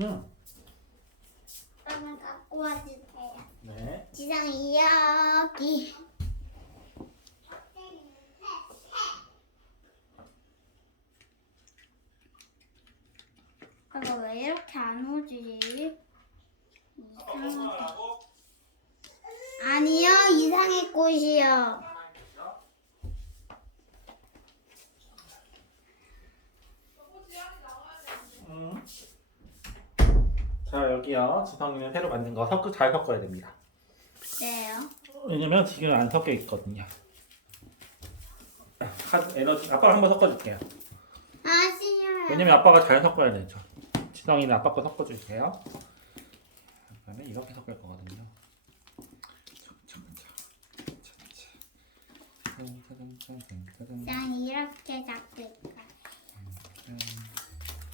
응. 그러면 갖고 와주세요. 네. 지상이 여기. 그거 왜 이렇게 안 오지? 이상하다. 아니요, 이상의 꽃이요. 응. 자 여기요. 지성이는 새로 만든 거 섞, 잘 섞어야 됩니다. 네요. 왜냐면 지금 안 섞여 있거든요. 한 에너지 아빠가 한번 섞어줄게요. 아, 싫어요. 왜냐면 아빠가 잘 섞어야 되죠. 지성이는 아빠 거 섞어주세요. 그다음에 이렇게 섞을 거거든요. 짠, 난 이렇게 짠, 짠, 짠,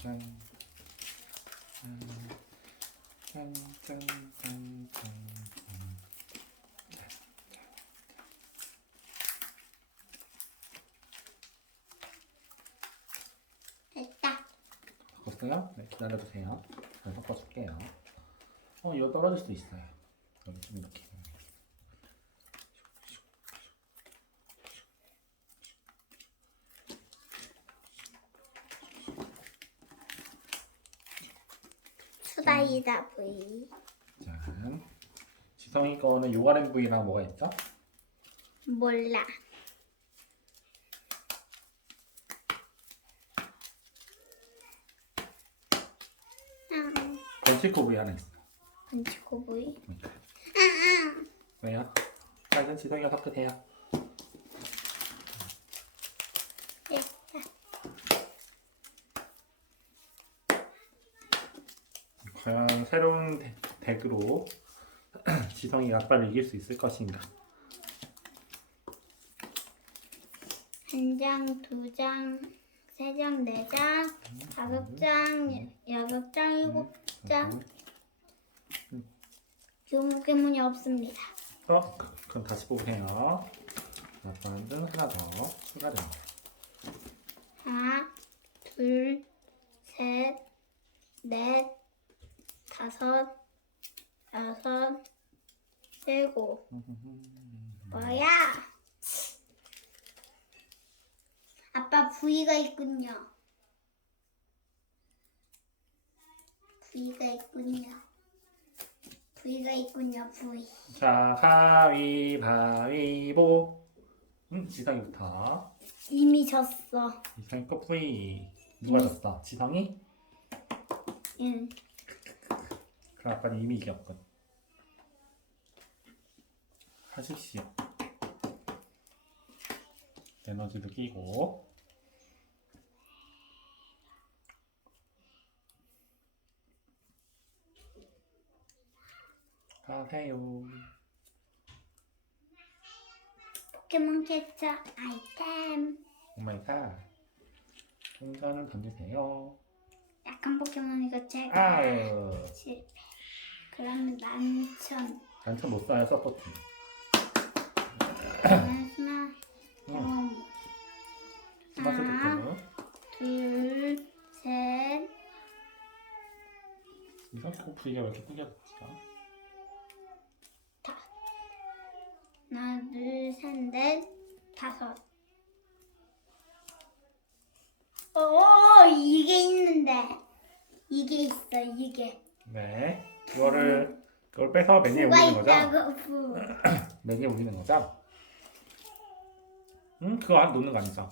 짠, 짠. 됐다. 섞었어요? 네, 기다려주세요. 잘 섞어줄게요. 어, 이거 떨어질 수도 있어요. 여기 좀 이렇게. 수다이다 부이. 자, 지성이 거는 요가렌 부위랑 뭐가 있죠? 몰라. 아, 벤치코 부위 하나 있어. 그러니까. 아, 아. 왜요? 자, 이제 지성이가 섞으세요. 됐다. 과연 새로운 대- 덱으로 지성이가 아빠를 이길 수 있을 것인가? 한 장, 두 장, 세 장, 네 장, 다섯 장, 여섯 장, 일곱 장. 교무괴문이 없습니다. 어? 그럼 다시 보세요. 아빠는 하나 더 추가됩니다. 하나, 둘, 셋, 넷, 다섯, 여섯, 일곱. 뭐야? 아빠 부위가 있군요. 부위가 있군요. 부위가 있군요. 부위. 자, 가위바위보. 음, 지성이부터. 이미 졌어. 지성이 거 뿌이. 누가 졌어? 지성이? 응. 그럼 아빠는 이미 이겼거든. 하십시오. 에너지도 끼고. 가세요. 포켓몬 캐쳐 아이템. 오마이갓. 동전을 던지세요. 약한 포켓몬이고 제가 아유. 실패. 그러면 만천. 단천 못 써요, 서포트. 하나, 응, 좀, 스마트 하나, 됐고. 둘, 셋, 이상 코 부위가 왜 이렇게 꾸겨졌지? 하나, 둘, 셋, 넷, 다섯. 오, 이게 있는데. 이게 있어, 이게. 네. 이거를, 그걸 빼서 메뉴에 부가 올리는 거죠? 있다고, 부. 메뉴에 올리는 거죠? 응? 그거 안 놓는 거 아니죠?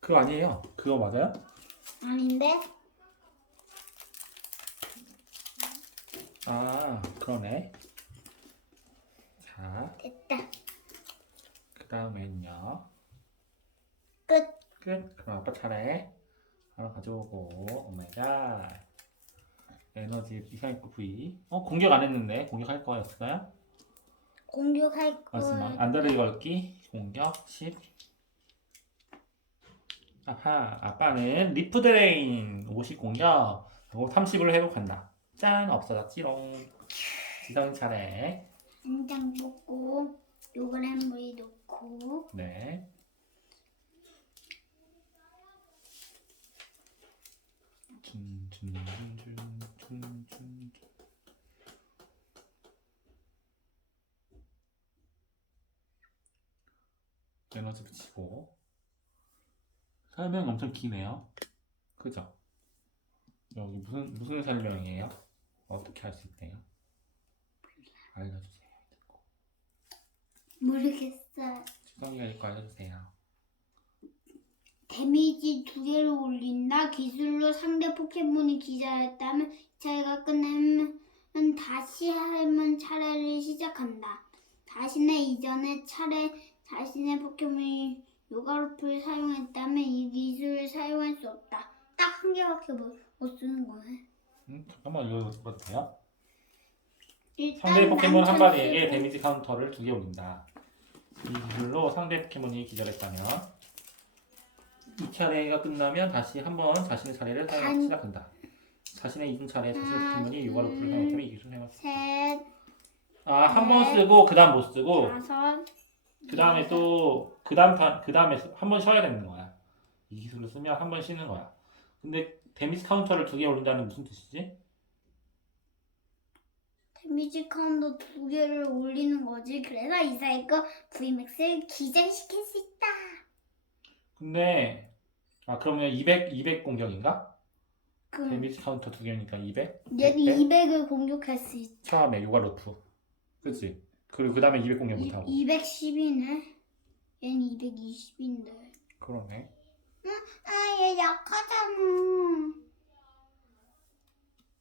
그거 아니에요. 그거 맞아요? 아닌데? 아, 그러네. 자, 됐다. 그 다음에는요. 끝. 끝. 그럼 아빠 차례. 하나 가져오고, 오마이갓. 에너지 이상했고 V. 어, 공격 안 했는데. 공격할 거였어요? 공격할 거. 맞습니다. 안다르기 걸기 공격 10. 아하, 아빠는 리프 드레인 50 공격 하고 30을 회복한다. 짠, 없어졌지롱. 지성 차례. 한장 먹고, 요거는 물이 넣고, 네. 에너지 붙이고 설명 엄청 기네요. 그죠? 여기 무슨 무슨 설명이에요? 어떻게 할 수 있대요? 알려주세요. 모르겠어요. 추성이가 이거 알려주세요. 데미지 두 개를 올린다. 기술로 상대 포켓몬이 기절했다면 차례가 끝나면 다시 하면 차례를 시작한다. 자신의 이전의 차례 자신의 포켓몬이 요가루프를 사용했다면 이 기술을 사용할 수 없다. 딱 한 개밖에 못, 못 쓰는 거네. 음, 잠깐만 이거 봐도 돼요? 상대 포켓몬 한 마리에게 데미지 카운터를 두 개 올린다. 이 기술로 상대 포켓몬이 기절했다면 이 차례가 끝나면 다시 한 번 자신의 차례를 사용 단- 시작한다. 자신의 이전 차례에 자신의 포켓몬이 유가루프를 둘, 사용했다면 이 기술을 사용할 수 있다. 셋, 아, 한번 넷, 쓰고 그 다음 못 쓰고 다섯, 그 다음에 또 그 다음 그 다음에 한 번 쉬어야 되는 거야. 이 기술을 쓰면 한 번 쉬는 거야. 근데 데미지 카운터를 두 개 올린다는 무슨 뜻이지? 데미지 카운터 두 개를 올리는 거지. 그래서 이 사이클 VMAX를 기절시킬 수 있다. 근데 아 그러면 200 200 공격인가? 그럼 데미지 카운터 두 개니까 200? 얘는 네? 200을 공격할 수 있. 처음에 요가루프. 그치? 그리고 그 다음에 200 공격 못하고. 210이네. 얘는 220인데. 그러네. 아, 얘 약하잖아.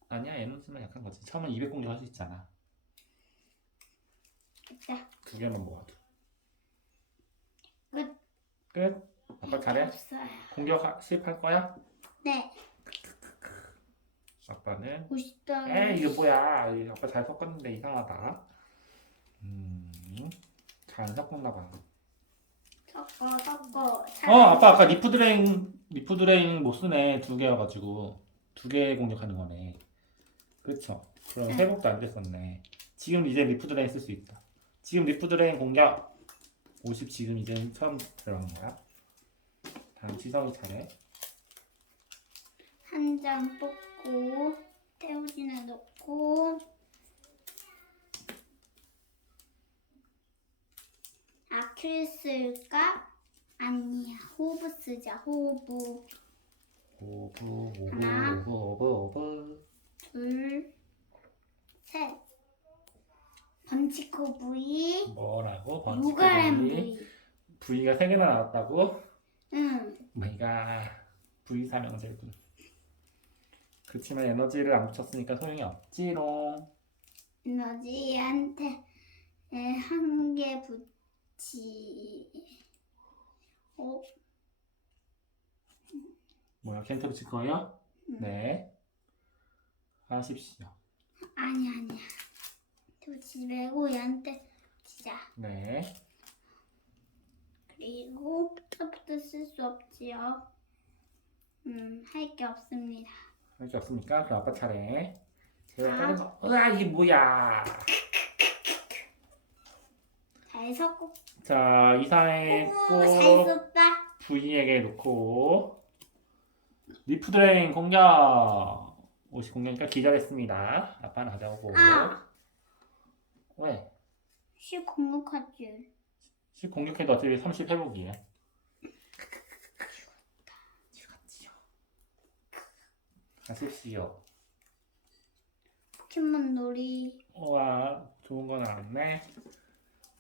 아니야 에너지만 약한 거지. 처음엔 200 공격할 수 있잖아. 자, 두 개만 모아도. 끝. 끝. 아빠 잘해? 없어요. 공격 하- 실패할 거야? 네, 아빠는 50점. 에 이게 뭐야? 이 아빠 잘 섞었는데 이상하다. 음, 잘 섞었나 봐. 섞어, 섞어. 어, 아빠 아까 리프 드레인 리프 드레인 못 쓰네 두 개여가지고 두 개 공격하는 거네. 그렇죠. 그럼 네. 회복도 안 됐었네. 지금 이제 리프 드레인 쓸 수 있다. 지금 리프 드레인 공격 50 지금 이제 처음 들어간 거야. 다음 지성이 차례. 한 장 뽑고, 태우진에 넣고, 아큐 쓸까? 아니야, 호브 쓰자, 호브. 오브 오브 하나. 오브 오브 오브. 둘, 셋. 번치코 부위, 뭐라고? 요가람. 부위. V가 세 개나 나왔다고? 응, 내가 V 삼형제군. 그렇지만 에너지를 안 붙였으니까 소용이 없지롱. 에너지한테 한 개 붙 이. 어, 뭐야 켄트 붙일 거예요? 응. 네. 하십시오. 아니 아니야. 붙이지 말고 얘한테 붙이자. 네. 그리고 부터부터 쓸수 없지요. 음, 할 게 없습니다. 할 게 없습니까? 그럼 아빠 차례. 제발 아. 다른 거. 으아 이게 뭐야? 잘 섞고. 자 오, 잘 이사했고 썼다. V에게 놓고 리프 드레인 공격. 50 공격이니까 기절했습니다. 아빠는 가져오고. 아. 왜? 쉬 공격하지. 10 공격해도 어차피 30 회복이에요. 죽었지요. 하십시오. 포켓몬 놀이. 우와, 좋은 건 알았네.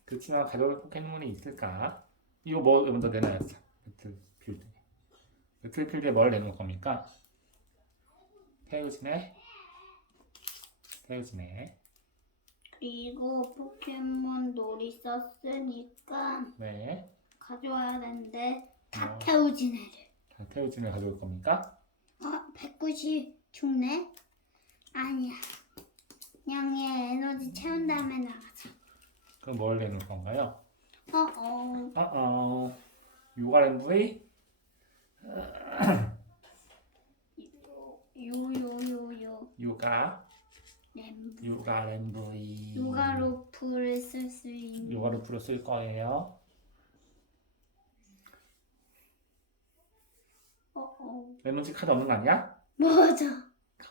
그렇지만 가져올 포켓몬이 있을까? 이거 뭐 먼저 내놔야죠. 배틀필드. 배틀필드에 뭘 내놓을 겁니까? 태우지네. 태우지네. 그리고 포켓몬 놀이 썼으니까 네. 가져와야 되는데 다 어. 태우진 애를. 다 태우지네 가져올 겁니까? 어, 190 죽네? 아니야. 그냥 얘 에너지 채운 다음에 나가자. 그럼 뭘 내놓을 건가요? 어, 어. 어어. 요가랜브이? 요요요요 요가. 램 요가랜브이. 요가로프를 쓸 수 있는 요가를 풀어 쓸 거예요. 어어 에너지 카드 없는 거 아니야? 맞아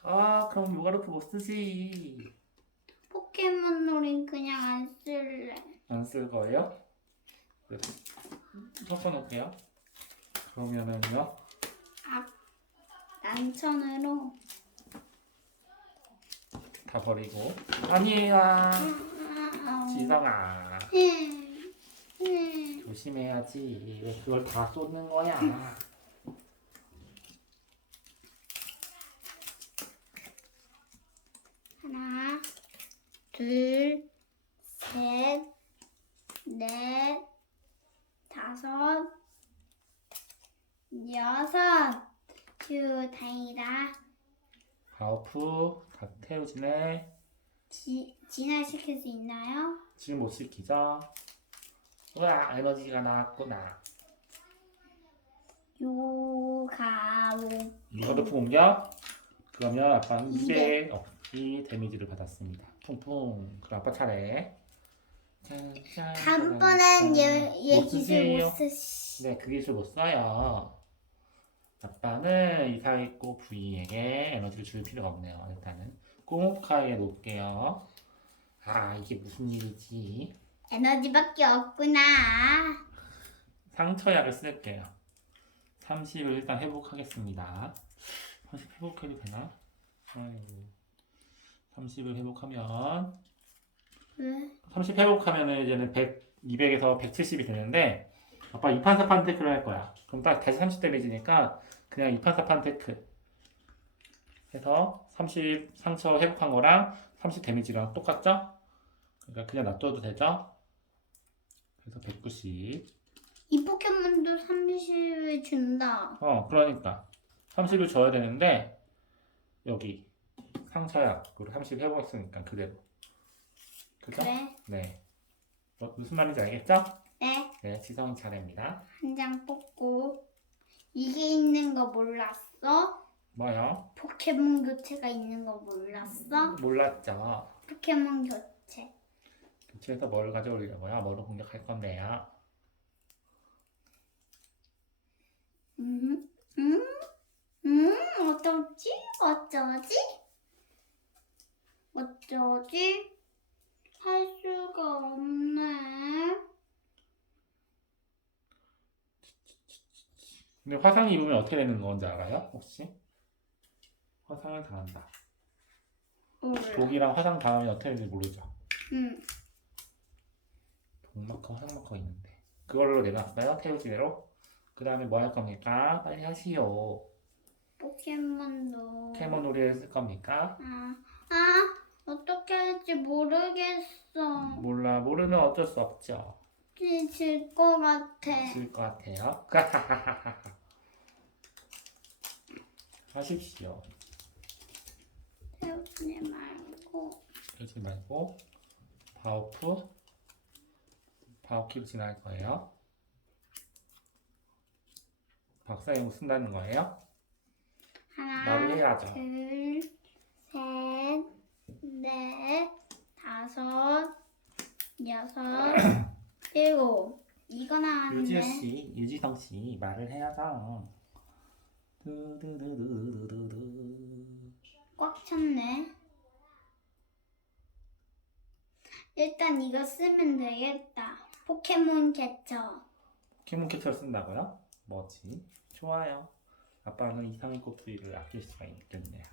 아 그럼 요가루프 못 쓰지 포켓몬 놀이 그냥 안 쓸래 안 쓸 거예요? 그래. 섞어놓을게요. 그러면은요. 난천으로. 다 버리고. 아니에요. 지성아. 음, 음. 조심해야지. 왜 그걸 다 쏟는 거야? 하나, 둘, 셋, 넷, 다섯, 여섯. 휴, 다행이다. 바우프 다 태우지네. 지, 진화시킬 수 있나요? 지금 못 시키죠? 우와 에너지가 나왔구나. 요가로. 이거도 공격? 그러면 아빠는 200 없이 데미지를 받았습니다. 퉁퉁. 그럼 아빠 차례. 짠, 짠, 다음번엔 얘, 얘 못 기술 쓰세요. 못 쓰시. 네, 그 기술 못 써요. 아빠는 이사있고 V에게 에너지를 줄 필요가 없네요. 일단은 꼬모카에 놓을게요. 아, 이게 무슨 일이지? 에너지밖에 없구나. 상처약을 쓸게요. 30을 일단 회복하겠습니다. 30 회복해도 되나? 아이고. 30을 회복하면 왜? 30 회복하면은 이제는 100, 200에서 170이 되는데 아빠 2판 4판 테크를 할 거야. 그럼 딱 다시 30 데미지니까 그냥 2판 4판 테크 해서 30 상처 회복한 거랑 30 데미지랑 똑같죠? 그러니까 그냥 놔둬도 되죠? 그래서 190 이 포켓몬도 30을 준다. 어, 그러니까 30을 줘야 되는데 여기 상처약으로 30 회복했으니까 그대로. 그죠? 그래? 네. 뭐, 무슨 말인지 알겠죠? 네. 네, 지성 차례입니다. 한 장 뽑고 이게 있는 거 몰랐어? 뭐요? 포켓몬 교체가 있는 거 몰랐어? 몰랐죠. 포켓몬 교체. 교체해서 뭘 가져오려고요? 뭐로 공격할 건데요? 음, 음, 음, 어쩌지? 어쩌지? 어쩌지? 할 수가 없네. 근데 화상 입으면 어떻게 되는 건지 알아요? 혹시? 화상을 당한다. 몰라. 독이랑 화상 당하면 어떻게 되는지 모르죠. 응. 독마커, 화상 마커 있는데. 그걸로 내놨어요? 태우지대로? 그 다음에 뭐 할 겁니까? 빨리 하시오. 포켓몬도. 포켓몬놀이를 쓸 겁니까? 아, 아, 할지 모르겠어. 몰라, 모르면 어쩔 수 없죠. 질것 같아. 질 것 같아요. 하십시오. 태우지 말고. 그러지 말고 바우프 바우키로 지나갈 거예요. 박사용 쓴다는 거예요. 하나, 해야죠. 둘, 셋, 넷, 다섯, 여섯, 일곱. 이거. 유지우 씨, 유지성 씨 말을 해야죠. 두두두두두두두. 꽉 찼네. 일단 이거 쓰면 되겠다. 포켓몬 캐쳐. 포켓몬 캐쳐를 쓴다고요? 뭐지? 좋아요. 아빠는 이상의 꽃부위를 아낄 수가 있겠네요.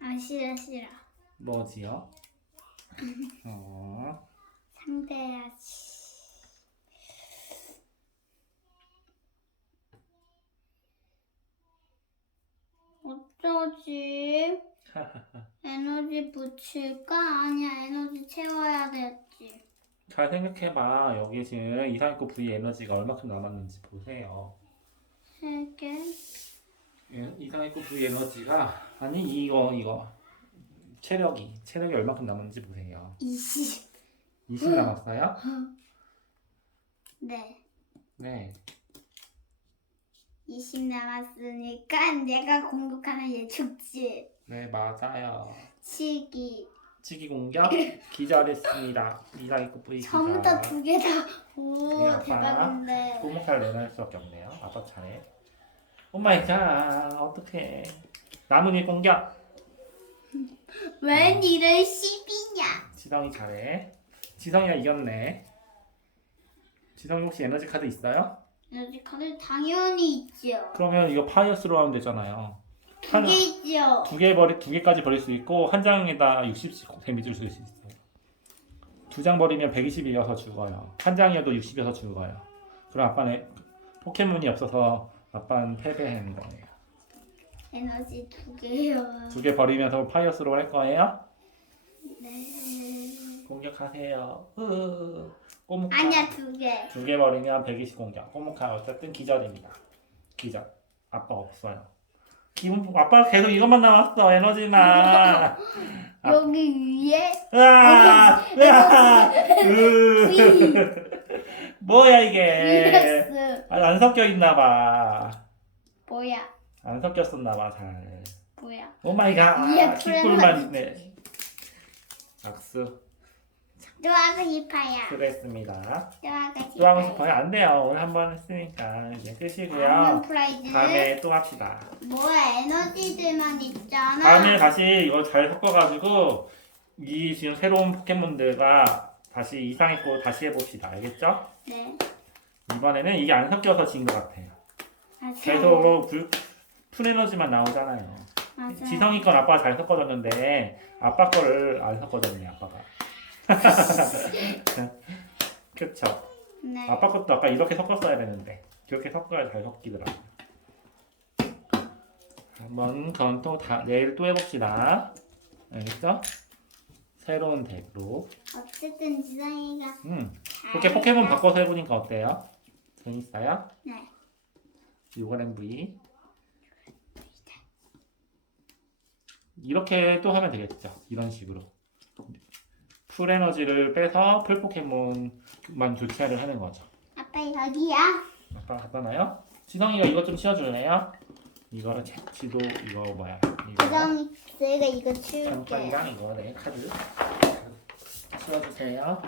아 싫어 싫어. 뭐지요? 어, 상대야지. 어쩌지? 에너지 붙일까? 아니야, 에너지 채워야 됐지. 잘 생각해봐. 여기 지금 이상의 꽃부위 에너지가 얼마큼 남았는지 보세요. 세 개. 예, 이상의 꽃부위 에너지가 아니 이거 이거 체력이 체력이 얼마큼 남았는지 보세요. 20. 20 남았어요? 네. 네. 20 남았으니까 내가 공격하면 얘 죽지. 네 맞아요. 치기. 치기 공격 기절했습니다. 이상의 꽃부위 기절. 처음부터 두개 다. 오. 대박인데. 꼬목칼 내놔할 수밖에 없네요. 아빠 차례. 오마이갓 어떡해. 나뭇잎 공격. 웬 이를 10이냐? 지성이 잘해. 지성이가 이겼네. 지성이 혹시 에너지 카드 있어요? 에너지 카드 당연히 있죠. 그러면 이거 파이어스로 하면 되잖아요. 두개 있죠. 두 개 버리 두 개까지 버릴 수 있고 한 장에다 60씩 데미지를 줄 수 있어요. 두 장 버리면 120이어서 죽어요. 한 장이어도 60이어서 죽어요. 그럼 아빠는 포켓몬이 없어서 아빠는 패배하는 거예요. 에너지 두 개요. 두 개 버리면서 파이어스로 할 거예요? 네. 공격하세요. 으, 꼬묵카. 아니야 두 개. 두개 버리면 120 공격. 꼬묵카 어쨌든 기절입니다. 기절. 아빠 없어요. 기분 아빠 계속 이것만 남았어 에너지만. 아. 여기 위에 으아! 으아! 으. 위. 뭐야 이게? 아, 안 섞여 있나 봐. 뭐야? 안 섞였었나 봐 잘. 뭐야? 오 마이 갓. 위에 킥불만 프레마지. 있네. 악수 싶어요. 그랬습니다. 좋아하고 싶어요. 또 하고 싶어요? 안 돼요. 오늘 한 번 했으니까 이제 끝이고요. 프라이즈. 다음에 또 합시다. 뭐야 에너지들만 있잖아. 다음에 다시 이거 잘 섞어가지고 이 지금 새로운 포켓몬들과 다시 이상했고 다시 해봅시다. 알겠죠? 네. 이번에는 이게 안 섞여서 진 것 같아요. 맞아요. 계속 불, 풀에너지만 나오잖아요. 맞아요. 지성이 건 아빠가 잘 섞어줬는데 아빠 거를 안 섞어줬네 아빠가. 그쵸? 네. 아빠 것도 아까 이렇게 섞었어야 되는데 그렇게 섞어야 잘 섞이더라고. 한번 그건 또 다, 내일 또 해봅시다. 알겠죠? 새로운 덱으로. 어쨌든 지성이가 음, 잘 그렇게 포켓몬. 바꿔서 해보니까 어때요? 재밌어요? 네. 요거는 V. 이렇게 또 하면 되겠죠. 이런 식으로. 풀 에너지를 빼서 풀 포켓몬만 교체를 하는 거죠. 아빠 여기야. 아빠 갖다 놔요? 지성이가 이것 좀 치워줄래요? 이거 제- 지도 이거 뭐야? 이거 지성이 저희가 이거 치울게요. 장판이랑 이거 네 카드 치워주세요.